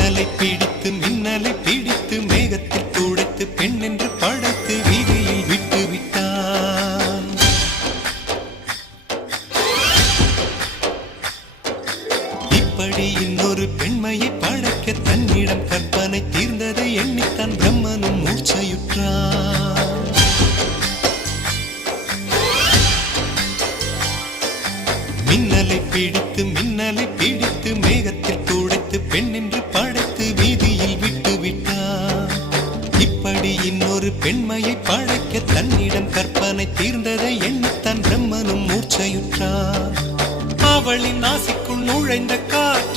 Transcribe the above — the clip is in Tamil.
மின்னலை பிடித்து மேகத்தில் துடைத்து பெண் என்று படைத்து வீதியில் விட்டு விட்டான். இப்படி இன்னொரு பெண்மையை படைக்க தன்னிடம் கற்பனை தீர்ந்ததை எண்ணித்தான் பிரம்மனும் மூர்ச்சையுற்றான். மின்னலை பிடித்து மேகத்தில் துடைத்து பெண் என்று படைத்து வீதியில் விட்டு விட்டான். இப்படி இன்னொரு பெண்மையை படைக்க தன்னிடம் கற்பனை தீர்ந்ததை எண்ணித்தான் பிரம்மனும் மூர்ச்சையுற்றான். அவளின் ஆசைக்குள் நுழைந்த